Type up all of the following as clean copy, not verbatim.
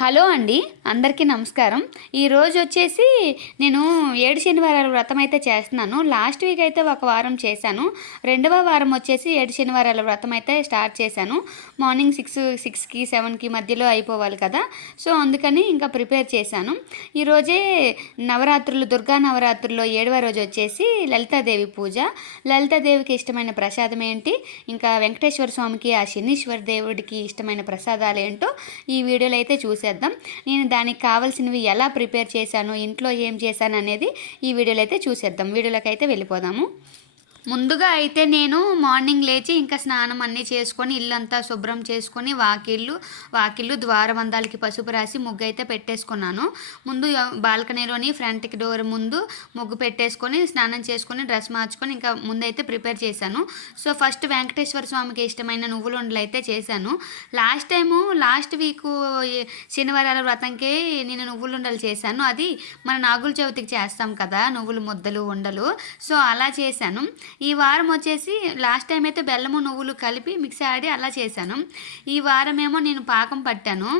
Hello అండి. అందరికీ నమస్కారం. ఈరోజు వచ్చేసి నేను 7 శనివారాల వ్రతం అయితే చేస్తున్నాను. లాస్ట్ వీక్ అయితే ఒక వారం చేశాను. రెండవ వారం వచ్చేసి 7 శనివారాల వ్రతం అయితే స్టార్ట్ చేశాను. మార్నింగ్ 6కి 7కి మధ్యలో అయిపోవాలి కదా! సో, అందుకని ఇంకా ప్రిపేర్ చేశాను. ఈరోజే నవరాత్రులు దుర్గా నవరాత్రుల్లో 7వ రోజు వచ్చేసి లలితాదేవి పూజ. లలితాదేవికి ఇష్టమైన ప్రసాదం ఏంటి, ఇంకా వెంకటేశ్వర స్వామికి, ఆ శనీశ్వర దేవుడికి ఇష్టమైన ప్రసాదాలు ఏంటో ఈ వీడియోలో అయితే చూసేద్దాం. నేను దానికి కావాల్సినవి ఎలా ప్రిపేర్ చేశాను, ఇంట్లో ఏం చేశాను అనేది ఈ వీడియోలో అయితే చూసేద్దాం. వీడియోలోకి అయితే వెళ్ళిపోదాము. ముందుగా అయితే నేను మార్నింగ్ లేచి ఇంకా స్నానం అన్నీ చేసుకొని ఇల్లంతా శుభ్రం చేసుకొని వాకిళ్ళు ద్వారబంధాలకి పసుపు రాసి ముగ్గు అయితే పెట్టేసుకున్నాను. ముందు బాల్కనీలోని ఫ్రంట్కి డోర్ ముందు ముగ్గు పెట్టేసుకొని స్నానం చేసుకొని డ్రెస్ మార్చుకొని ఇంకా ముందైతే ప్రిపేర్ చేశాను. సో ఫస్ట్ వెంకటేశ్వర స్వామికి ఇష్టమైన నువ్వుల ఉండలు అయితే చేశాను. లాస్ట్ వీకు శనివారాల వ్రతంకి నేను నువ్వుల ఉండలు చేశాను. అది మన నాగుల చవితికి చేస్తాం కదా, నువ్వుల ముద్దలు ఉండలు. సో అలా చేశాను. ఈ వారం వచ్చేసి లాస్ట్ టైం అయితే బెల్లము నువ్వులు కలిపి మిక్సీ ఆడి అలా చేశాను. ఈ వారం ఏమో నేను పాకం పట్టాను,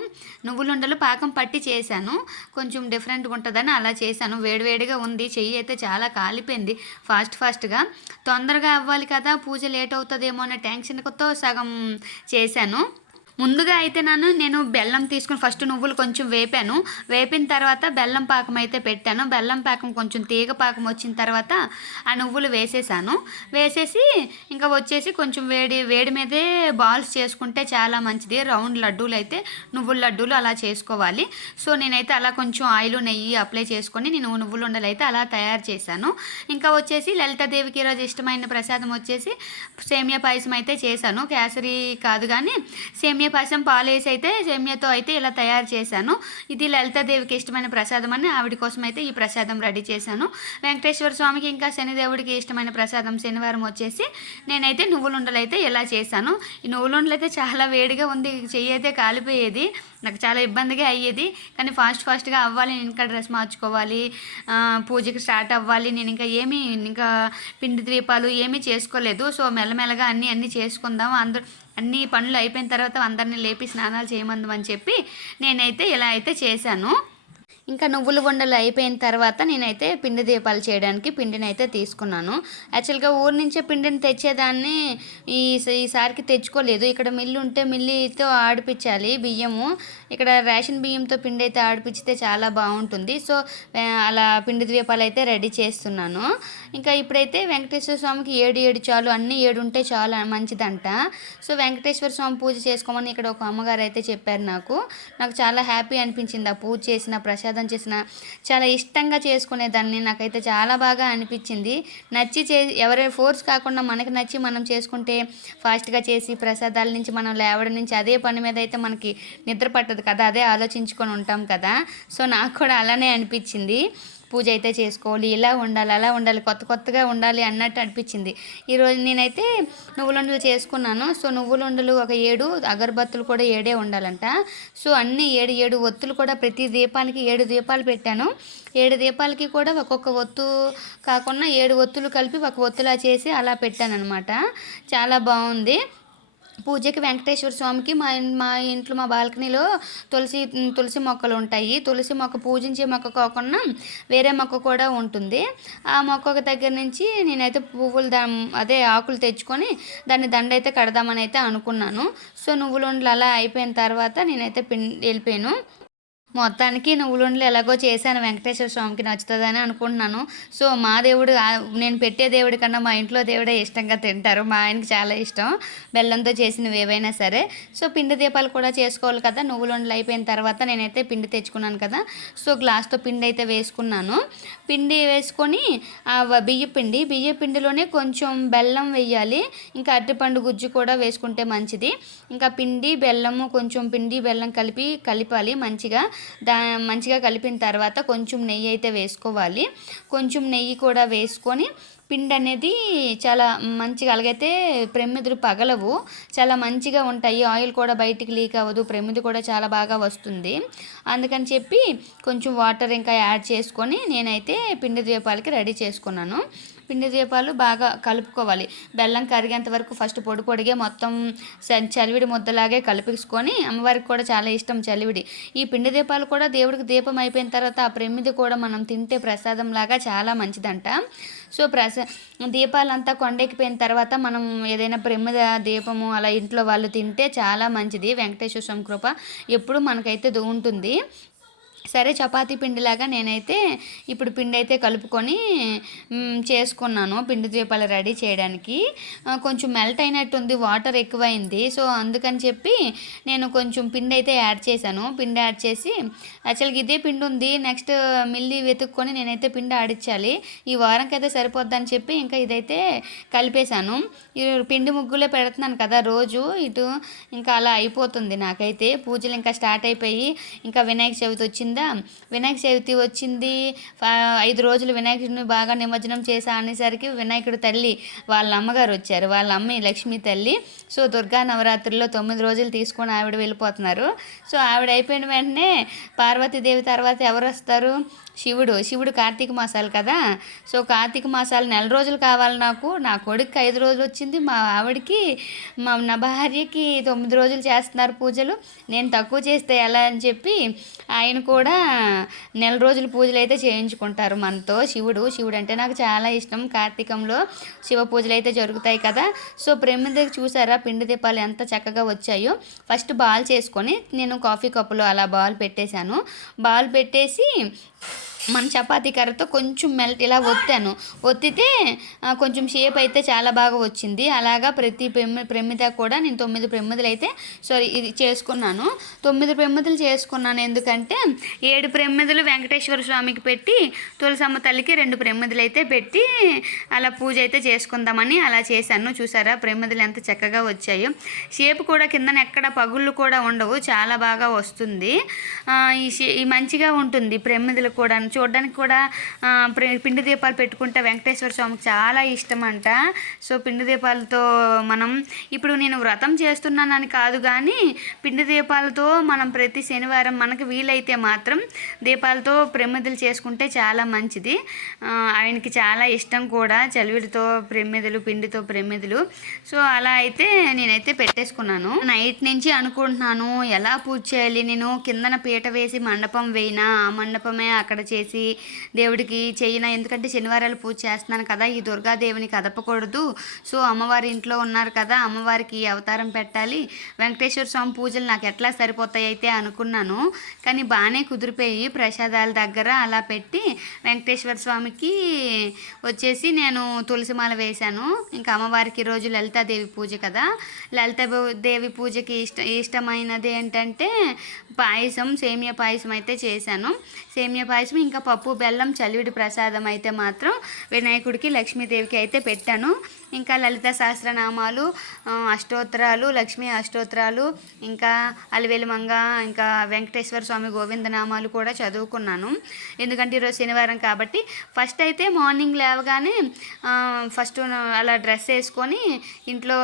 నువ్వులుండలు పాకం పట్టి చేశాను. కొంచెం డిఫరెంట్గా ఉంటుందని అలా చేశాను. వేడివేడిగా ఉంది, చెయ్యి అయితే చాలా కాలిపోయింది. ఫాస్ట్గా తొందరగా అవ్వాలి కదా, పూజ లేట్ అవుతుందేమో అనే టెన్షన్తో సగం చేశాను. ముందుగా అయితే నేను బెల్లం తీసుకుని ఫస్ట్ నువ్వులు కొంచెం వేపిన తర్వాత బెల్లం పాకం అయితే పెట్టాను. బెల్లం పాకం కొంచెం తీగ పాకం వచ్చిన తర్వాత ఆ నువ్వులు వేసేసి ఇంకా వచ్చేసి కొంచెం వేడి మీదే బాల్స్ చేసుకుంటే చాలా మంచిది. రౌండ్ లడ్డూలు అయితే నువ్వుల లడ్డూలు అలా చేసుకోవాలి. సో నేనైతే అలా కొంచెం ఆయిల్ నెయ్యి అప్లై చేసుకొని నేను నువ్వుల ఉండలు అయితే అలా తయారు చేశాను. ఇంకా వచ్చేసి లలితాదేవికి ఈరోజు ఇష్టమైన ప్రసాదం వచ్చేసి సేమియా పాయసం అయితే చేశాను. కేసరి కాదు కానీ సేమియా పాయసం పాలేసి అయితే సేమియాతో అయితే ఇలా తయారు చేశాను. ఇది లలితాదేవికి ఇష్టమైన ప్రసాదం అని ఆవిడ కోసం అయితే ఈ ప్రసాదం రెడీ చేశాను. వెంకటేశ్వర స్వామికి ఇంకా శనిదేవుడికి ఇష్టమైన ప్రసాదం శనివారం వచ్చేసి నేనైతే నువ్వులుండలు అయితే ఇలా చేశాను. ఈ నువ్వులుండలు అయితే చాలా వేడిగా ఉంది, చెయ్యి అయితే కాలిపోయేది, నాకు చాలా ఇబ్బందిగా అయ్యేది. కానీ ఫాస్ట్గా అవ్వాలి, నేను ఇంకా డ్రెస్ మార్చుకోవాలి, పూజకి స్టార్ట్ అవ్వాలి. నేను ఇంకా పిండి ద్వీపాలు ఏమీ చేసుకోలేదు. సో మెల్లమెల్లగా అన్నీ చేసుకుందాం, అన్ని పనులు అయిపోయిన తర్వాత అందరినీ లేపి స్నానాలు చేయమందమని చెప్పి నేనైతే ఇలా అయితే చేశాను. ఇంకా నువ్వుల ఉండలు అయిపోయిన తర్వాత నేనైతే పిండి దీపాలు చేయడానికి పిండిని అయితే తీసుకున్నాను. యాక్చువల్గా ఊరు నుంచే పిండిని తెచ్చేదాన్ని ఈసారికి తెచ్చుకోలేదు. ఇక్కడ మిల్లు ఉంటే మిల్లుతో ఆడిపించాలి బియ్యము. ఇక్కడ రేషన్ బియ్యంతో పిండి అయితే ఆడిపిస్తే చాలా బాగుంటుంది. సో అలా పిండి దీపాలు అయితే రెడీ చేస్తున్నాను. ఇంకా ఇప్పుడైతే వెంకటేశ్వర స్వామికి 7 చాలు, అన్నీ 7 ఉంటే చాలా మంచిదంట. సో వెంకటేశ్వర స్వామి పూజ చేసుకోమని ఇక్కడ ఒక అమ్మగారు అయితే చెప్పారు. నాకు చాలా హ్యాపీ అనిపించింది. ఆ పూజ చేసిన ప్రసాదం చేసిన చాలా ఇష్టంగా చేసుకునేదాన్ని. నాకైతే చాలా బాగా అనిపించింది. ఎవరి ఫోర్స్ కాకుండా మనకి నచ్చి మనం చేసుకుంటే ఫాస్ట్గా చేసి ప్రసాదాల నుంచి మనం లేవడం నుంచి అదే పని మీద అయితే మనకి నిద్ర పట్టదు కదా, అదే ఆలోచించుకొని ఉంటాం కదా. సో నాకు కూడా అలానే అనిపించింది. పూజ అయితే చేసుకోవాలి, ఇలా ఉండాలి అలా ఉండాలి, కొత్తగా ఉండాలి అన్నట్టు అనిపించింది. ఈరోజు నేనైతే నువ్వులుండలు చేసుకున్నాను. సో నువ్వులుండలు ఒక 7, అగరబత్తులు కూడా 7 ఉండాలంట. సో అన్నీ 7 ఒత్తులు కూడా ప్రతి దీపానికి 7 దీపాలు పెట్టాను. 7 దీపాలకి కూడా ఒక్కొక్క ఒత్తు కాకుండా 7 ఒత్తులు కలిపి ఒక ఒత్తులా చేసి అలా పెట్టాను అనమాట. చాలా బాగుంది. పూజకి వెంకటేశ్వర స్వామికి మా ఇంట్లో మా బాల్కనీలో తులసి మొక్కలు ఉంటాయి. తులసి మొక్క పూజించే మొక్క కాకుండా వేరే మొక్క కూడా ఉంటుంది. ఆ మొక్క దగ్గర నుంచి నేనైతే అదే ఆకులు తెచ్చుకొని దాన్ని దండ అయితే కడదామని అయితే అనుకున్నాను. సో నువ్వులుండలు అలా అయిపోయిన తర్వాత నేనైతే వెళ్ళిపోయాను. మొత్తానికి నువ్వులుండలు ఎలాగో చేశాను, వెంకటేశ్వర స్వామికి నచ్చుతుందని అనుకుంటున్నాను. సో మా దేవుడు, నేను పెట్టే దేవుడి కన్నా మా ఇంట్లో దేవుడే ఇష్టంగా తింటారు. మా ఆయనకి చాలా ఇష్టం బెల్లంతో చేసినవి ఏవైనా సరే. సో పిండి దీపాలు కూడా చేసుకోవాలి కదా. నువ్వులుండలు అయిపోయిన తర్వాత నేనైతే పిండి తెచ్చుకున్నాను కదా, సో గ్లాస్తో పిండి అయితే వేసుకున్నాను. పిండి వేసుకొని బియ్య పిండిలోనే కొంచెం బెల్లం వేయాలి. ఇంకా అరటిపండు గుజ్జు కూడా వేసుకుంటే మంచిది. ఇంకా కొంచెం పిండి బెల్లం కలపాలి మంచిగా కలిపిన తర్వాత కొంచెం నెయ్యి అయితే వేసుకోవాలి. కొంచెం నెయ్యి కూడా వేసుకొని పిండి అనేది చాలా మంచిగా, అలాగైతే ప్రమిదలు పగలవు, చాలా మంచిగా ఉంటాయి. ఆయిల్ కూడా బయటికి లీక్ అవ్వదు, ప్రమిది కూడా చాలా బాగా వస్తుంది. అందుకని చెప్పి కొంచెం వాటర్ ఇంకా యాడ్ చేసుకొని నేనైతే పిండి దీపాలకి రెడీ చేసుకున్నాను. పిండి దీపాలు బాగా కలుపుకోవాలి. బెల్లం కరిగేంత వరకు ఫస్ట్ పొడి పొడిగే మొత్తం చలివిడి ముద్దలాగే కలిపేసుకొని, అమ్మవారికి కూడా చాలా ఇష్టం చలివిడి. ఈ పిండి దీపాలు కూడా దేవుడికి దీపం అయిపోయిన తర్వాత ఆ ప్రమిది కూడా మనం తింటే ప్రసాదంలాగా చాలా మంచిదంట. సో దీపాలంతా కొండెక్కిపోయిన తర్వాత మనం ఏదైనా ప్రమిద దీపము అలా ఇంట్లో వాళ్ళు తింటే చాలా మంచిది. వెంకటేశ్వర స్వామి కృప ఎప్పుడు మనకైతే ఉంటుంది. సరే, చపాతీ పిండిలాగా నేనైతే ఇప్పుడు పిండి అయితే కలుపుకొని చేసుకున్నాను పిండి దీపాలు రెడీ చేయడానికి. కొంచెం మెల్ట్ అయినట్టుంది, వాటర్ ఎక్కువైంది. సో అందుకని చెప్పి నేను కొంచెం పిండి అయితే యాడ్ చేశాను. పిండి యాడ్ చేసి యాక్చువల్గా ఇదే పిండి ఉంది, నెక్స్ట్ మిల్లి వెతుక్కొని నేనైతే పిండి ఆడించాలి. ఈ వారంకైతే సరిపోద్దని చెప్పి ఇంకా ఇదైతే కలిపేశాను. ఈ పిండి ముగ్గులే పెడుతున్నాను కదా రోజు, ఇటు ఇంకా అలా అయిపోతుంది నాకైతే. పూజలు ఇంకా స్టార్ట్ అయిపోయి ఇంకా వినాయక చవితి వచ్చింది. వినాయక చవితి వచ్చింది, 5 రోజులు వినాయకుడిని బాగా నిమజ్జనం చేసా అనేసరికి వినాయకుడు తల్లి వాళ్ళ అమ్మగారు వచ్చారు, వాళ్ళ అమ్మ లక్ష్మీ తల్లి. సో దుర్గా నవరాత్రుల్లో 9 రోజులు తీసుకొని ఆవిడ వెళ్ళిపోతున్నారు. సో ఆవిడ అయిపోయిన వెంటనే పార్వతీదేవి తర్వాత ఎవరు వస్తారు? శివుడు కార్తీక మాసాలు కదా. సో కార్తీక మాసాలు 1 రోజులు కావాలి నాకు. నా కొడుకు 5 రోజులు వచ్చింది, మా ఆవిడకి నా భార్యకి 9 రోజులు చేస్తున్నారు పూజలు. నేను తక్కువ చేస్తే ఎలా అని చెప్పి ఆయన కూడా 1 రోజులు పూజలు అయితే చేయించుకుంటారు మనతో. శివుడు అంటే నాకు చాలా ఇష్టం. కార్తీకంలో శివ పూజలు అయితే జరుగుతాయి కదా. సో ప్రమిదకి చూసారా పిండి దీపాలు ఎంత చక్కగా వచ్చాయో. ఫస్ట్ బాల్ చేసుకొని నేను కాఫీ కప్పులో అలా బాల్ పెట్టేశాను. బాల్ పెట్టేసి మన చపాతీ కర్రతో కొంచెం మెల్ట్ ఇలా ఒత్తితే కొంచెం షేప్ అయితే చాలా బాగా వచ్చింది. అలాగా ప్రతి ప్రమిద కూడా నేను 9 ప్రమిదలు అయితే ఇది చేసుకున్నాను. 9 ప్రమిదలు చేసుకున్నాను ఎందుకంటే 7 ప్రమిదలు వెంకటేశ్వర స్వామికి పెట్టి, తులసమ్మ తల్లికి 2 ప్రమిదలు అయితే పెట్టి అలా పూజ అయితే చేసుకుందామని అలా చేశాను. చూసారా ప్రమిదలు ఎంత చక్కగా వచ్చాయో. షేప్ కూడా కిందన ఎక్కడ పగుళ్ళు కూడా ఉండవు, చాలా బాగా వస్తుంది. ఈ మంచిగా ఉంటుంది ప్రమిదలు కూడా. చూడడానికి కూడా పిండి దీపాలు పెట్టుకుంటే వెంకటేశ్వర స్వామికి చాలా ఇష్టం అంట. సో పిండి దీపాలతో మనం ఇప్పుడు నేను వ్రతం చేస్తున్నానని కాదు కానీ పిండి దీపాలతో మనం ప్రతి శనివారం మనకు వీలైతే మాత్రం దీపాలతో ప్రమిదలు చేసుకుంటే చాలా మంచిది. ఆయనకి చాలా ఇష్టం కూడా చలివిడితో ప్రమిదలు, పిండితో ప్రమిదలు. సో అలా అయితే నేనైతే పెట్టేసుకున్నాను. నైట్ నుంచి అనుకుంటున్నాను ఎలా పూజ చేయాలి. నేను కిందన పీట వేసి మండపం వేయినా, ఆ మండపమే అక్కడ చేసి దేవుడికి చేయనా, ఎందుకంటే శనివారాలు పూజ చేస్తున్నాను కదా, ఈ దుర్గాదేవిని కదపకూడదు. సో అమ్మవారి ఇంట్లో ఉన్నారు కదా, అమ్మవారికి అవతారం పెట్టాలి. వెంకటేశ్వర స్వామి పూజలు నాకు ఎట్లా సరిపోతాయి అయితే అనుకున్నాను. కానీ బాగానే కుదిరిపోయి ప్రసాదాల దగ్గర అలా పెట్టి వెంకటేశ్వర స్వామికి వచ్చేసి నేను తులసిమాల వేశాను. ఇంకా అమ్మవారికి రోజు లలితాదేవి పూజ కదా, లలితాదేవి పూజకి ఇష్టమైనది ఏంటంటే పాయసం, సేమియా పాయసం అయితే చేశాను. సేమియా పాయసం ఇంకా పప్పు బెల్లం చలివిడి ప్రసాదం అయితే మాత్రం వినాయకుడికి, లక్ష్మీదేవికి అయితే పెట్టాను. ఇంకా లలిత సహస్రనామాలు, అష్టోత్తరాలు, లక్ష్మీ అష్టోత్తరాలు, ఇంకా అలివేలు మంగ, ఇంకా వెంకటేశ్వర స్వామి గోవిందనామాలు కూడా చదువుకున్నాను. ఎందుకంటే ఈరోజు శనివారం కాబట్టి. ఫస్ట్ అయితే మార్నింగ్ లేవగానే ఫస్ట్ అలా డ్రెస్ వేసుకొని ఇంట్లో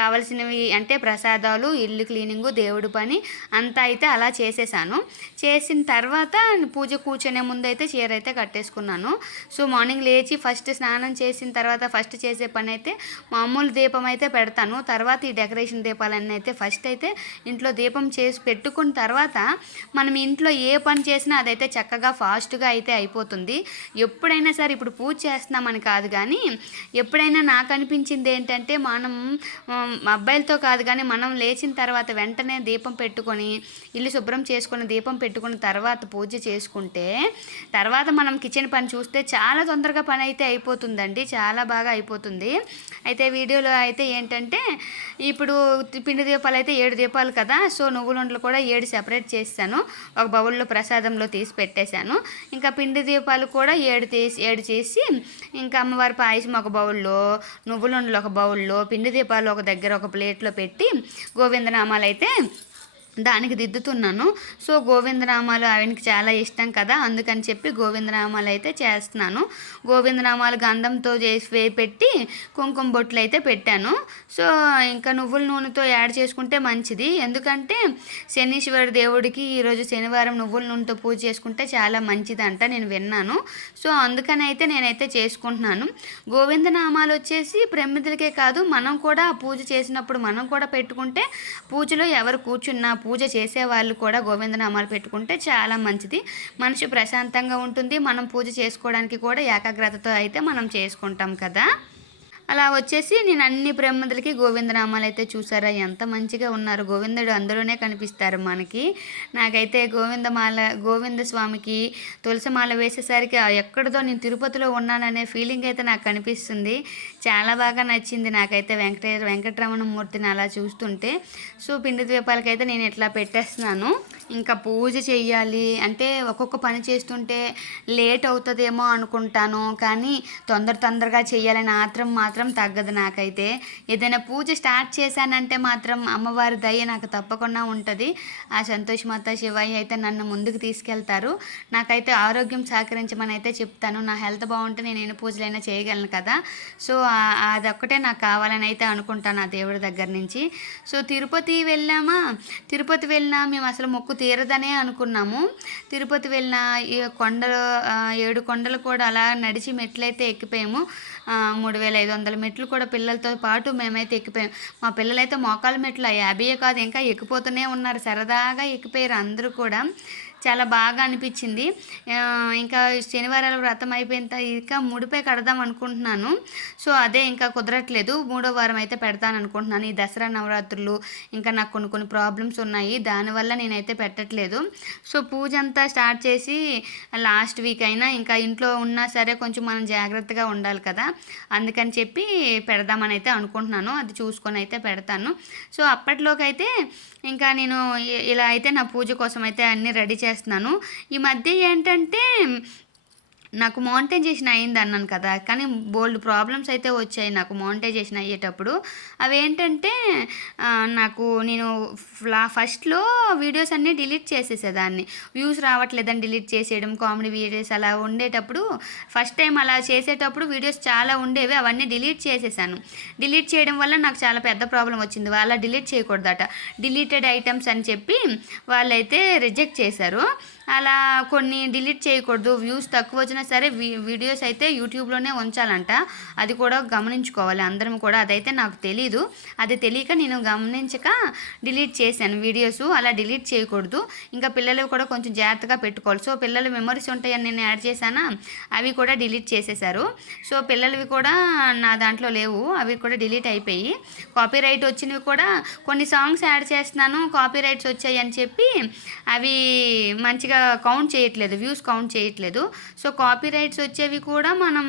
కావాల్సినవి అంటే ప్రసాదాలు, ఇల్లు క్లీనింగు, దేవుడి పని అంతా అయితే అలా చేసేసాను. చేసిన తర్వాత పూజ కూర్చునే ముందు అయితే చీర అయితే కట్టేసుకున్నాను. సో మార్నింగ్ లేచి ఫస్ట్ స్నానం చేసిన తర్వాత ఫస్ట్ చేసే పని అయితే మామూలు దీపం అయితే పెడతాను. తర్వాత ఈ డెకరేషన్ దీపాలన్నీ అయితే ఫస్ట్ అయితే ఇంట్లో దీపం చేసి పెట్టుకున్న తర్వాత మనం ఇంట్లో ఏ పని చేసినా అదైతే చక్కగా ఫాస్ట్గా అయితే అయిపోతుంది. ఎప్పుడైనా సరే ఇప్పుడు పూజ చేస్తున్నామని కాదు కానీ ఎప్పుడైనా నాకు అనిపించింది ఏంటంటే మనం అబ్బాయిలతో కాదు కానీ మనం లేచిన తర్వాత వెంటనే దీపం పెట్టుకొని ఇల్లు శుభ్రం చేసుకొని దీపం పెట్టుకున్న తర్వాత పూజ చేసుకుంటే తర్వాత మనం కిచెన్ పని చూస్తే చాలా తొందరగా పని అయితే అయిపోతుందండి, చాలా బాగా అయిపోతుంది. అయితే వీడియోలో అయితే ఏంటంటే ఇప్పుడు పిండి దీపాలు అయితే 7 దీపాలు కదా. సో నువ్వులుండలు కూడా 7 సెపరేట్ చేశాను, ఒక బౌల్లో ప్రసాదంలో తీసి పెట్టేశాను. ఇంకా పిండి దీపాలు కూడా 7 చేసి ఇంకా అమ్మవారి పాయసం ఒక బౌల్లో, నువ్వులుండలు ఒక బౌల్లో, పిండి దీపాలు ఒక దగ్గర ఒక ప్లేట్లో పెట్టి గోవిందనామాలు అయితే దానికి దిద్దుతున్నాను. సో, గోవిందనామాలు ఆయనకి చాలా ఇష్టం కదా! అందుకని చెప్పి గోవిందనామాలు అయితే చేస్తున్నాను. గోవిందనామాలు గంధంతో చేసి పెట్టి కుంకుమ బొట్లు అయితే పెట్టాను. సో, ఇంకా నువ్వుల నూనెతో యాడ్ చేసుకుంటే మంచిది. ఎందుకంటే శనీశ్వర దేవుడికి ఈరోజు శనివారం నువ్వుల నూనెతో పూజ చేసుకుంటే చాలా మంచిదంట నేను విన్నాను. సో, అందుకని అయితే నేనైతే చేసుకుంటున్నాను. గోవిందనామాలు వచ్చేసి ప్రమిదలకే కాదు, మనం కూడా పూజ చేసినప్పుడు మనం కూడా పెట్టుకుంటే పూజలో ఎవరు కూర్చున్నా పూజ చేసేవాళ్ళు కూడా గోవిందనామాలు పెట్టుకుంటే చాలా మంచిది. మనసు ప్రశాంతంగా ఉంటుంది. మనం పూజ చేసుకోవడానికి కూడా ఏకాగ్రతతో అయితే మనం చేసుకుంటాం కదా! అలా వచ్చేసి నేను అన్ని ప్రమిదలకి గోవిందనామాలు అయితే చూసారా ఎంత మంచిగా ఉన్నారు. గోవిందుడు అందులోనే కనిపిస్తారు మనకి. నాకైతే గోవింద స్వామికి తులసిమాల వేసేసరికి ఎక్కడిదో నేను తిరుపతిలో ఉన్నాననే ఫీలింగ్ అయితే నాకు కనిపిస్తుంది. చాలా బాగా నచ్చింది నాకైతే వెంకటరమణ మూర్తిని అలా చూస్తుంటే. సో, పిండి ద్వీపాలకైతే నేను ఇట్లా పెట్టేస్తున్నాను. ఇంకా పూజ చెయ్యాలి అంటే ఒక్కొక్క పని చేస్తుంటే లేట్ అవుతుందేమో అనుకుంటాను. కానీ తొందరగా చెయ్యాలని మాత్రం తగ్గదు నాకైతే. ఏదైనా పూజ స్టార్ట్ చేశానంటే మాత్రం అమ్మవారి దయ నాకు తప్పకుండా ఉంటుంది. ఆ సంతోష్ మాత శివయ్య అయితే నన్ను ముందుకు తీసుకెళ్తారు. నాకైతే ఆరోగ్యం సహకరించమని అయితే చెప్తాను. నా హెల్త్ బాగుంటే నేను ఎన్ని పూజలైనా చేయగలను కదా! సో, అదొక్కటే నాకు కావాలని అయితే అనుకుంటాను ఆ దేవుడి దగ్గర నుంచి. సో, తిరుపతి వెళ్ళినా మేము అసలు మొక్కు తీరదనే అనుకున్నాము. తిరుపతి వెళ్ళిన ఈ కొండలు 7 కొండలు కూడా అలా నడిచి మెట్లయితే ఎక్కిపోయాము. 3500 మెట్లు కూడా పిల్లలతో పాటు మేమైతే ఎక్కిపోయాం. మా పిల్లలైతే మోకాళ్ళ మెట్లు 50 కాదు ఇంకా ఎక్కిపోతూనే ఉన్నారు. సరదాగా ఎక్కిపోయారు అందరూ కూడా. చాలా బాగా అనిపించింది. ఇంకా శనివారాల వ్రతం అయిపోయిన ఇంకా ముడిపై కడదాం అనుకుంటున్నాను. సో, అదే ఇంకా కుదరట్లేదు. 3వ వారం అయితే పెడతాను అనుకుంటున్నాను. ఈ దసరా నవరాత్రులు ఇంకా నాకు కొన్ని ప్రాబ్లమ్స్ ఉన్నాయి. దానివల్ల నేనైతే పెట్టట్లేదు. సో, పూజ అంతా స్టార్ట్ చేసి లాస్ట్ వీక్ అయినా ఇంకా ఇంట్లో ఉన్నా సరే కొంచెం మనం జాగ్రత్తగా ఉండాలి కదా! అందుకని చెప్పి పెడదామని అయితే అనుకుంటున్నాను. అది చూసుకొని అయితే పెడతాను. సో, అప్పట్లోకైతే ఇంకా నేను ఇలా అయితే నా పూజ కోసం అయితే అన్నీ రెడీ చేస్తున్నాను. ఈ మధ్య ఏంటంటే నాకు మానిటైజేషన్ అయింది అన్నాను కదా! కానీ బోలెడు ప్రాబ్లమ్స్ అయితే వచ్చాయి నాకు మానిటైజేషన్ అయ్యేటప్పుడు. అవేంటంటే నేను ఫస్ట్‌లో వీడియోస్ అన్నీ డిలీట్ చేసేసేదాన్ని. వ్యూస్ రావట్లేదని డిలీట్ చేసేయడం, కామెడీ వీడియోస్ అలా ఉండేటప్పుడు ఫస్ట్ టైం అలా చేసేటప్పుడు వీడియోస్ చాలా ఉండేవి. అవన్నీ డిలీట్ చేసేసాను. డిలీట్ చేయడం వల్ల నాకు చాలా పెద్ద ప్రాబ్లమ్ వచ్చింది. అలా డిలీట్ చేయకూడదట. డిలీటెడ్ ఐటమ్స్ అని చెప్పి వాళ్ళైతే రిజెక్ట్ చేశారు. అలా కొన్ని డిలీట్ చేయకూడదు. వ్యూస్ తక్కువ వచ్చినా సరే వీడియోస్ అయితే యూట్యూబ్లోనే ఉంచాలంట. అది కూడా గమనించుకోవాలి అందరం కూడా. అదైతే నాకు తెలీదు. అది తెలియక నేను గమనించక డిలీట్ చేశాను వీడియోస్. అలా డిలీట్ చేయకూడదు. ఇంకా పిల్లలు కూడా కొంచెం జాగ్రత్తగా పెట్టుకోవాలి. సో, పిల్లల మెమరీస్ ఉంటాయని నేను యాడ్ చేశానా, అవి కూడా డిలీట్ చేసేశారు. సో, పిల్లలవి కూడా నా దాంట్లో లేవు. అవి కూడా డిలీట్ అయిపోయి కాపీరైట్ వచ్చినవి కూడా కొన్ని సాంగ్స్ యాడ్ చేస్తున్నాను. కాపీరైట్స్ వచ్చాయి అని చెప్పి అవి మంచిగా కౌంట్ చేయట్లేదు, వ్యూస్ కౌంట్ చేయట్లేదు. సో, కాపీరైట్స్ వచ్చేవి కూడా మనం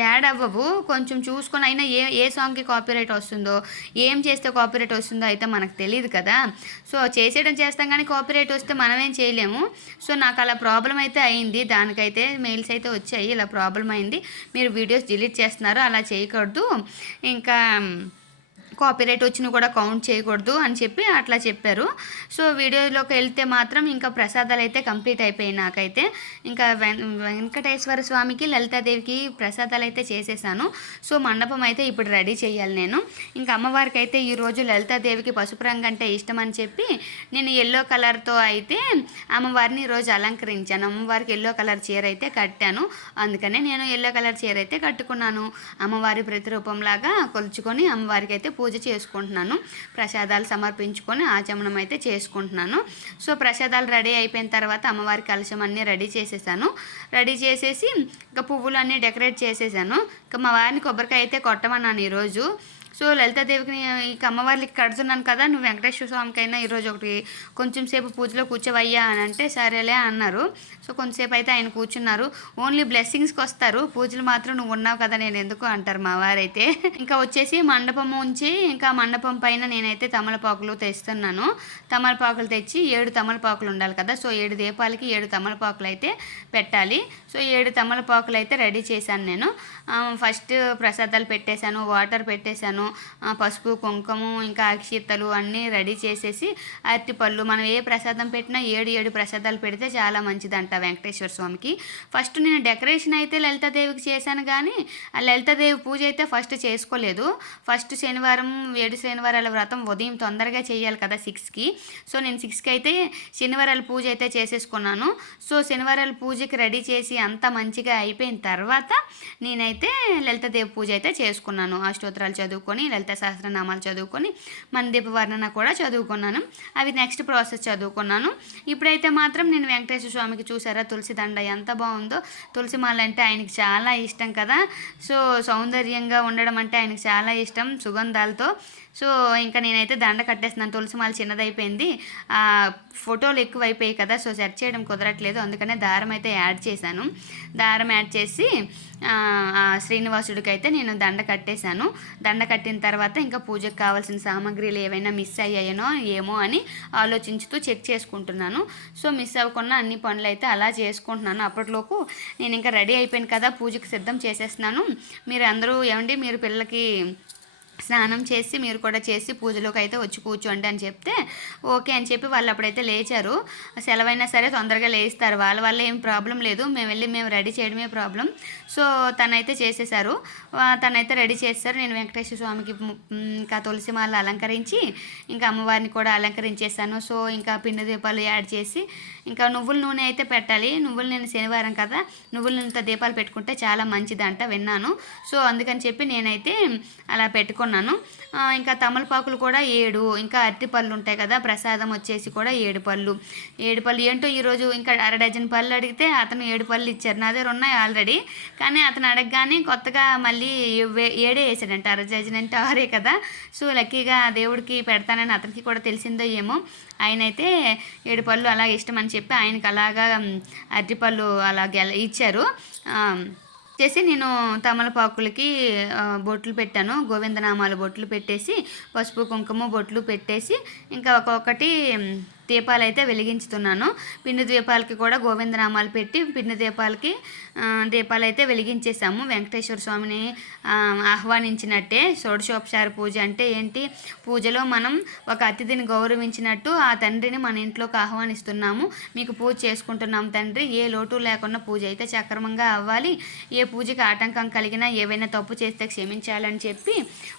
యాడ్ అవ్వవు. కొంచెం చూసుకొని అయినా ఏ సాంగ్కి కాపీరైట్ వస్తుందో, ఏం చేస్తే కాపీరైట్ వస్తుందో అయితే మనకు తెలియదు కదా! సో, చేస్తాం కానీ కాపీరైట్ వస్తే మనమేం చేయలేము. సో, నాకు అలా ప్రాబ్లం అయితే అయింది. దానికైతే మెయిల్స్ అయితే వచ్చాయి. ఇలా ప్రాబ్లం అయింది, మీరు వీడియోస్ డిలీట్ చేస్తున్నారు, అలా చేయకూడదు, ఇంకా కాపీరైట్ వచ్చినా కూడా కౌంట్ చేయకూడదు అని చెప్పి అట్లా చెప్పారు. సో, వీడియోలోకి వెళ్తే మాత్రం ఇంకా ప్రసాదాలు అయితే కంప్లీట్ అయిపోయాయి నాకైతే. ఇంకా వెంకటేశ్వర స్వామికి, లలితాదేవికి ప్రసాదాలు అయితే చేసేసాను. సో, మండపం అయితే ఇప్పుడు రెడీ చేయాలి నేను. ఇంకా అమ్మవారికి అయితే ఈరోజు లలితాదేవికి పసుపు రంగు అంటే ఇష్టం అని చెప్పి నేను ఎల్లో కలర్తో అయితే అమ్మవారిని ఈరోజు అలంకరించాను. అమ్మవారికి ఎల్లో కలర్ చీర అయితే కట్టాను. అందుకనే నేను ఎల్లో కలర్ చీర అయితే కట్టుకున్నాను. అమ్మవారి ప్రతిరూపంలాగా కొలుచుకొని అమ్మవారికి అయితే పూజ చేసుకుంటున్నాను. ప్రసాదాలు సమర్పించుకొని ఆచమనం అయితే చేసుకుంటున్నాను. సో, ప్రసాదాలు రెడీ అయిపోయిన తర్వాత అమ్మవారి కలశం అన్నీ రెడీ చేసేసాను. రెడీ చేసేసి ఇంకా పువ్వులు అన్నీ డెకరేట్ చేసేసాను. ఇంకా మా వారిని కొబ్బరికాయ అయితే కొట్టమన్నాను ఈరోజు. సో, లలితాదేవికి ఇక అమ్మవారికి కడుతున్నాను కదా, నువ్వు వెంకటేశ్వర స్వామికైనా ఈరోజు కొంచెం సేపు పూజలో కూర్చోవయ్యా అని అంటే సరేలే అన్నారు. సో, కొంచెంసేపు అయితే ఆయన కూర్చున్నారు. ఓన్లీ బ్లెస్సింగ్స్కి వస్తారు, పూజలు మాత్రం నువ్వు ఉన్నావు కదా నేను ఎందుకు అంటారు మా వారైతే. ఇంకా వచ్చేసి మండపం ఉంచి ఇంకా మండపం పైన నేనైతే తమలపాకులు తెస్తున్నాను. తమలపాకులు తెచ్చి 7 తమలపాకులు ఉండాలి కదా. సో, 7 దీపాలకి 7 తమలపాకులు అయితే పెట్టాలి. సో, 7 తమలపాకులు అయితే రెడీ చేశాను నేను. ఫస్ట్ ప్రసాదాలు పెట్టేశాను, వాటర్ పెట్టేశాను. చేసేసాను. పసుపు, కుంకుమ, ఇంకా అక్షింతలు అన్నీ రెడీ చేసేసి అరటిపళ్ళు మనం ఏ ప్రసాదం పెట్టినా 7 ప్రసాదాలు పెడితే చాలా మంచిదంట వెంకటేశ్వర స్వామికి. ఫస్ట్ నేను డెకరేషన్ అయితే లలితాదేవికి చేశాను, కానీ ఆ లలితాదేవి పూజ అయితే ఫస్ట్ చేసుకోలేదు. ఫస్ట్ శనివారం 7 శనివారాల వ్రతం ఉదయం తొందరగా చేయాలి కదా 6కి. సో నేను 6కి అయితే శనివారాల పూజ అయితే చేసేసుకున్నాను. సో శనివారాల పూజకి రెడీ చేసి అంతా మంచిగా అయిపోయిన తర్వాత నేనైతే లలితాదేవి పూజ అయితే చేసుకున్నాను. అష్టోత్తరాలు చదువుకొని, లలిత సహస్రనామాలు చదువుకొని, మందీప వర్ణన కూడా చదువుకున్నాను. అవి నెక్స్ట్ ప్రాసెస్ చదువుకున్నాను. ఇప్పుడైతే మాత్రం నేను వెంకటేశ్వర స్వామికి చూసారా తులసి దండ ఎంత బాగుందో. తులసి మాల అంటే ఆయనకి చాలా ఇష్టం కదా. సో సౌందర్యంగా ఉండడం అంటే ఆయనకి చాలా ఇష్టం సుగంధాలతో. సో ఇంకా నేనైతే దండ కట్టేస్తున్నాను. తులసి మాల చిన్నదైపోయింది, ఫోటోలు ఎక్కువ అయిపోయాయి కదా. సో సెర్చ్ చేయడం కుదరట్లేదు, అందుకనే దారం అయితే యాడ్ చేశాను. దారం యాడ్ చేసి శ్రీనివాసుడికి అయితే నేను దండ కట్టేశాను. దండ కట్టిన తర్వాత ఇంకా పూజకు కావాల్సిన సామాగ్రిలు ఏవైనా మిస్ అయ్యాయనో ఏమో అని ఆలోచించుతూ చెక్ చేసుకుంటున్నాను. సో మిస్ అవ్వకుండా అన్ని పనులు అయితే అలా చేసుకుంటున్నాను. అప్పటిలోపు నేను ఇంకా రెడీ అయిపోయాను కదా, పూజకి సిద్ధం చేసేస్తున్నాను. మీరు అందరూ ఏమండి, మీరు పిల్లలకి స్నానం చేసి మీరు కూడా చేసి పూజలోకి అయితే వచ్చి కూర్చోండి అని చెప్తే ఓకే అని చెప్పి వాళ్ళు అప్పుడైతే లేచారు. సెలవైనా సరే తొందరగా లేస్తారు, వాళ్ళ వల్ల ఏం ప్రాబ్లం లేదు, మేము రెడీ చేయడమే ప్రాబ్లం. సో తనైతే చేసేసారు, తనైతే రెడీ చేస్తారు. నేను వెంకటేశ్వర స్వామికి ఇంకా తులసి మాల అలంకరించి ఇంకా అమ్మవారిని కూడా అలంకరించేసాను. సో ఇంకా పిండి దీపాలు యాడ్ చేసి ఇంకా నువ్వుల నూనె అయితే పెట్టాలి. నువ్వుల నూనె శనివారం కదా, నువ్వుల నూనెతో దీపాలు పెట్టుకుంటే చాలా మంచిదంట విన్నాను. సో అందుకని చెప్పి నేనైతే అలా పెట్టుకున్నాను. ఇంకా తమలపాకులు కూడా 7, ఇంకా అరటిపళ్ళు ఉంటాయి కదా, ప్రసాదం వచ్చేసి కూడా 7 పళ్ళు. 7 పళ్ళు ఏంటో ఈరోజు ఇంకా 1/2 డజన్ పళ్ళు అడిగితే అతను 7 పళ్ళు ఇచ్చారు. నా దగ్గర ఉన్నాయి ఆల్రెడీ, కానీ అతను అడగగానే కొత్తగా మళ్ళీ 7 వేసాడంట. 1/2 డజన్ అంటే 6 కదా. సో లక్కీగా దేవుడికి పెడతానని అతనికి కూడా తెలిసిందో ఏమో, ఆయనైతే 7 పళ్ళు అలా ఇష్టం అని చెప్పి ఆయనకి అలాగా అరటిపళ్ళు అలా ఇచ్చారు. చేసి నేను తమలపాకులకి బొట్లు పెట్టాను, గోవిందనామాలు బొట్లు పెట్టేసి, పసుపు కుంకుమ బొట్లు పెట్టేసి ఇంకా ఒక్కొక్కటి దీపాలు అయితే వెలిగించుతున్నాను. పిండి దీపాలకి కూడా గోవిందనామాలు పెట్టి పిండి దీపాలు అయితే వెలిగించేసాము. వెంకటేశ్వర స్వామిని ఆహ్వానించినట్టే. షోడశోపచార పూజ అంటే ఏంటి, పూజలో మనం ఒక అతిథిని గౌరవించినట్టు ఆ తండ్రిని మన ఇంట్లోకి ఆహ్వానిస్తున్నాము. మీకు పూజ చేసుకుంటున్నాం తండ్రి, ఏ లోటు లేకుండా పూజ అయితే సక్రమంగా అవ్వాలి, ఏ పూజకి ఆటంకం కలిగినా ఏవైనా తప్పు చేస్తే క్షమించాలని చెప్పి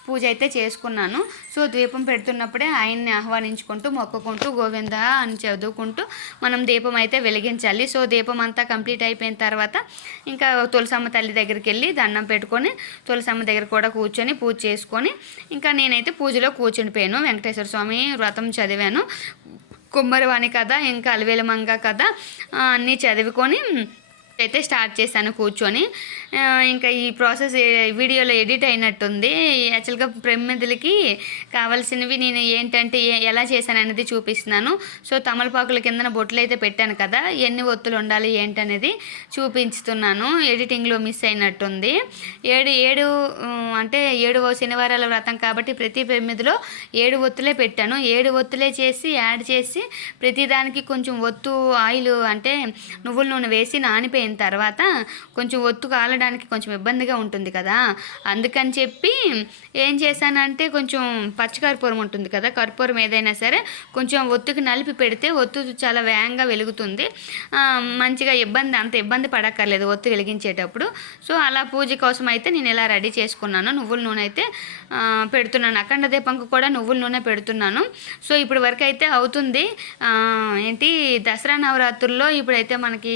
పూజ అయితే చేసుకున్నాను. సో దీపం పెడుతున్నప్పుడే ఆయన్ని ఆహ్వానించుకుంటూ మొక్కుకుంటూ గోవింద అని చదువుకుంటూ మనం దీపం అయితే వెలిగించాలి. సో దీపం అంతా కంప్లీట్ అయిపోయిన తర్వాత ఇంకా తులసమ్మ తల్లి దగ్గరికి వెళ్ళి దండం పెట్టుకొని తులసమ్మ దగ్గర కూడా కూర్చొని పూజ చేసుకొని ఇంకా నేనైతే పూజలో కూర్చుండిపోయాను. వెంకటేశ్వర స్వామి వ్రతం చదివాను, కుమ్మరివాణి కథ, ఇంకా అలివేలు మంగ కథ అన్నీ చదువుకొని అయితే స్టార్ట్ చేశాను కూర్చొని. ఇంకా ఈ ప్రాసెస్ వీడియోలో ఎడిట్ అయినట్టుంది. యాక్చువల్గా ప్రమిదలకి కావాల్సినవి నేను ఏంటంటే ఎలా చేశాను అనేది చూపిస్తున్నాను. సో తమలపాకుల కిందన బొట్లు అయితే పెట్టాను కదా, ఎన్ని ఒత్తులు ఉండాలి ఏంటనేది చూపించుతున్నాను. ఎడిటింగ్లో మిస్ అయినట్టుంది. 7 అంటే 7వ శనివారాల వ్రతం కాబట్టి ప్రతి ప్రమిదలో 7 ఒత్తులే పెట్టాను. 7 ఒత్తులే చేసి యాడ్ చేసి ప్రతిదానికి కొంచెం ఒత్తు ఆయిల్ అంటే నువ్వుల నూనె వేసి నానిపోయిన తర్వాత కొంచెం ఒత్తు కాలడానికి కొంచెం ఇబ్బందిగా ఉంటుంది కదా, అందుకని చెప్పి ఏం చేశానంటే కొంచెం పచ్చకర్పూరం ఉంటుంది కదా, కర్పూరం ఏదైనా సరే కొంచెం ఒత్తుకి నలిపి పెడితే ఒత్తు చాలా వేగంగా వెలుగుతుంది, మంచిగా అంత ఇబ్బంది పడక్కర్లేదు ఒత్తు వెలిగించేటప్పుడు. సో అలా పూజ కోసం అయితే నేను ఇలా రెడీ చేసుకున్నాను. నువ్వుల నూనె అయితే పెడుతున్నాను, అఖండ దీపంకు కూడా నువ్వుల నూనె పెడుతున్నాను. సో ఇప్పుడు వరకు అయితే అవుతుంది. ఏంటి దసరా నవరాత్రుల్లో ఇప్పుడైతే మనకి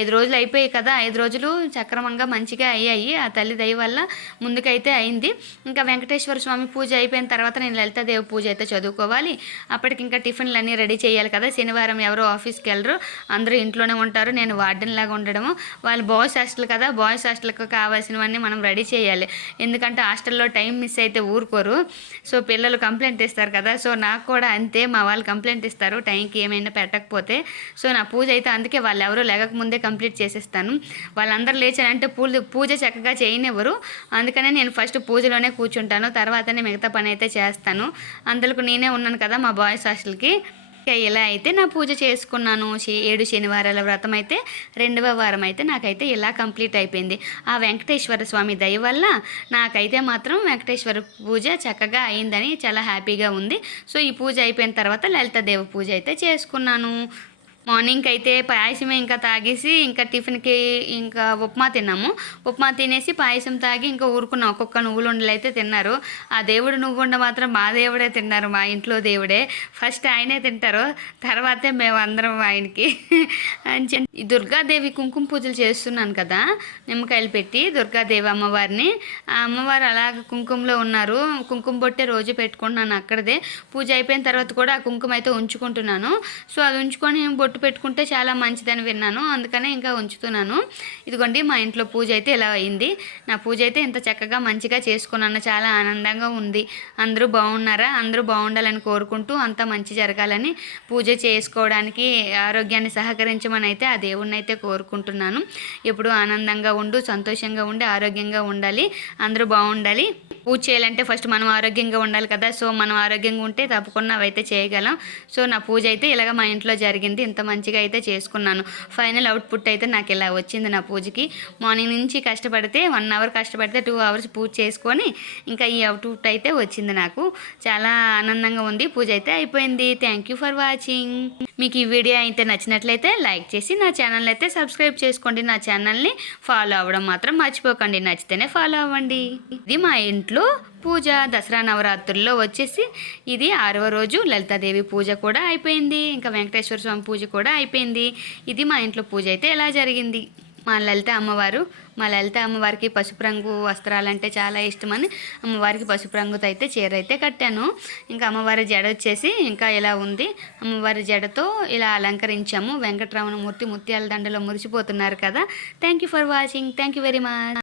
5 రోజులు అయిపోయాయి కదా, 5 రోజులు సక్రమంగా మంచిగా అయ్యాయి. ఆ తల్లి దయ వల్ల ముందుకైతే అయింది. ఇంకా వెంకటేశ్వర స్వామి పూజ అయిపోయిన తర్వాత నేను లలితాదేవి పూజ అయితే చదువుకోవాలి. అప్పటికి ఇంకా టిఫిన్లు అన్నీ రెడీ చేయాలి కదా. శనివారం ఎవరో ఆఫీస్కి వెళ్ళరు, అందరూ ఇంట్లోనే ఉంటారు. నేను వార్డెన్ లాగా ఉండడము, వాళ్ళు బాయ్స్ హాస్టల్ కదా, బాయ్స్ హాస్టల్కి కావాల్సినవన్నీ మనం రెడీ చేయాలి. ఎందుకంటే హాస్టల్లో టైం మిస్ అయితే ఊరుకోరు. సో పిల్లలు కంప్లైంట్ ఇస్తారు కదా. సో నాకు కూడా అంతే, మా వాళ్ళు కంప్లైంట్ ఇస్తారు టైంకి ఏమైనా పెట్టకపోతే. సో నా పూజ అయితే అందుకే వాళ్ళు ఎవరో లేక ముందే కంప్లీట్ చేసేస్తాను. వాళ్ళందరూ లేచారంటే పూజ చక్కగా చేయనివ్వరు, అందుకనే నేను ఫస్ట్ పూజలోనే కూర్చుంటాను, తర్వాతనే మిగతా పని అయితే చేస్తాను. అందులోకి నేనే ఉన్నాను కదా మా బాయ్స్ హాస్టల్కి. ఇంకా ఇలా అయితే నా పూజ చేసుకున్నాను. 7 శనివారాల వ్రతం అయితే 2వ వారం అయితే నాకైతే ఇలా కంప్లీట్ అయిపోయింది. ఆ వెంకటేశ్వర స్వామి దయ వల్ల నాకైతే మాత్రం వెంకటేశ్వర పూజ చక్కగా అయిందని చాలా హ్యాపీగా ఉంది. సో ఈ పూజ అయిపోయిన తర్వాత లలితాదేవి పూజ అయితే చేసుకున్నాను. మార్నింగ్కి అయితే పాయసమే ఇంకా తాగేసి ఇంకా టిఫిన్కి ఇంకా ఉప్మా తిన్నాము. ఉప్మా తినేసి పాయసం తాగి ఇంకా ఊరుకున్నాం. ఒక్కొక్క నువ్వులుండలు అయితే తిన్నారు. ఆ దేవుడు నువ్వుండ మాత్రం మా దేవుడే తిన్నారు, మా ఇంట్లో దేవుడే. ఫస్ట్ ఆయనే తింటారు, తర్వాతే మేము అందరం ఆయనకి. ఈ దుర్గాదేవి కుంకుమ పూజలు చేస్తున్నాను కదా, నిమ్మకాయలు పెట్టి దుర్గాదేవి అమ్మవారిని. ఆ అమ్మవారు అలాగ కుంకుమలో ఉన్నారు. కుంకుమ బొట్టే రోజు పెట్టుకుంటున్నాను అక్కడదే. పూజ అయిపోయిన తర్వాత కూడా ఆ కుంకుమ అయితే ఉంచుకుంటున్నాను. సో అది ఉంచుకొని బొట్టు పెట్టుకుంటే చాలా మంచిదని విన్నాను, అందుకనే ఇంకా ఉంచుతున్నాను. ఇదిగోండి మా ఇంట్లో పూజ అయితే ఇలా అయింది. నా పూజ అయితే ఇంత చక్కగా మంచిగా చేసుకున్నాను, చాలా ఆనందంగా ఉంది. అందరూ బాగున్నారా? అందరూ బాగుండాలని కోరుకుంటూ అంతా మంచి జరగాలని పూజ చేసుకోవడానికి ఆరోగ్యాన్ని సహకరించమని అయితే ఆ దేవుణ్ణి అయితే కోరుకుంటున్నాను. ఎప్పుడూ ఆనందంగా ఉండు, సంతోషంగా ఉండి ఆరోగ్యంగా ఉండాలి, అందరూ బాగుండాలి. పూజ చేయాలంటే ఫస్ట్ మనం ఆరోగ్యంగా ఉండాలి కదా. సో మనం ఆరోగ్యంగా ఉంటే తప్పకుండా అవైతే చేయగలం. సో నా పూజ అయితే ఇలాగ మా ఇంట్లో జరిగింది. ఇంత మంచిగా అయితే చేసుకున్నాను. ఫైనల్ అవుట్పుట్ అయితే నాకు ఇలా వచ్చింది నా పూజకి. మార్నింగ్ నుంచి కష్టపడితే 1 అవర్ కష్టపడితే 2 అవర్స్ పూజ చేసుకొని ఇంకా ఈ అవుట్పుట్ అయితే వచ్చింది నాకు. చాలా ఆనందంగా ఉంది. పూజ అయితే అయిపోయింది. Thank you for watching. మీకు ఈ వీడియో అయితే నచ్చినట్లయితే లైక్ చేసి నా ఛానల్ అయితే సబ్స్క్రైబ్ చేసుకోండి. నా ఛానల్ని ఫాలో అవ్వడం మాత్రం మర్చిపోకండి. నచ్చితేనే ఫాలో అవ్వండి. ఇది మా ఇంట్లో పూజ. దసరా నవరాత్రుల్లో వచ్చేసి ఇది 6వ రోజు. లలితాదేవి పూజ కూడా అయిపోయింది. ఇంకా వెంకటేశ్వర స్వామి పూజ కూడా అయిపోయింది. ఇది మా ఇంట్లో పూజ అయితే ఎలా జరిగింది. మా లలిత అమ్మవారికి పసుపు రంగు వస్త్రాలంటే చాలా ఇష్టమని అమ్మవారికి పసుపు రంగుతో అయితే చీర అయితే కట్టాను. ఇంకా అమ్మవారి జడ వచ్చేసి ఇంకా ఇలా ఉంది. అమ్మవారి జడతో ఇలా అలంకరించాము. వెంకటరమణ మూర్తి ముత్యాల దండలో మురిసిపోతున్నారు కదా. Thank you for watching. Thank you very much.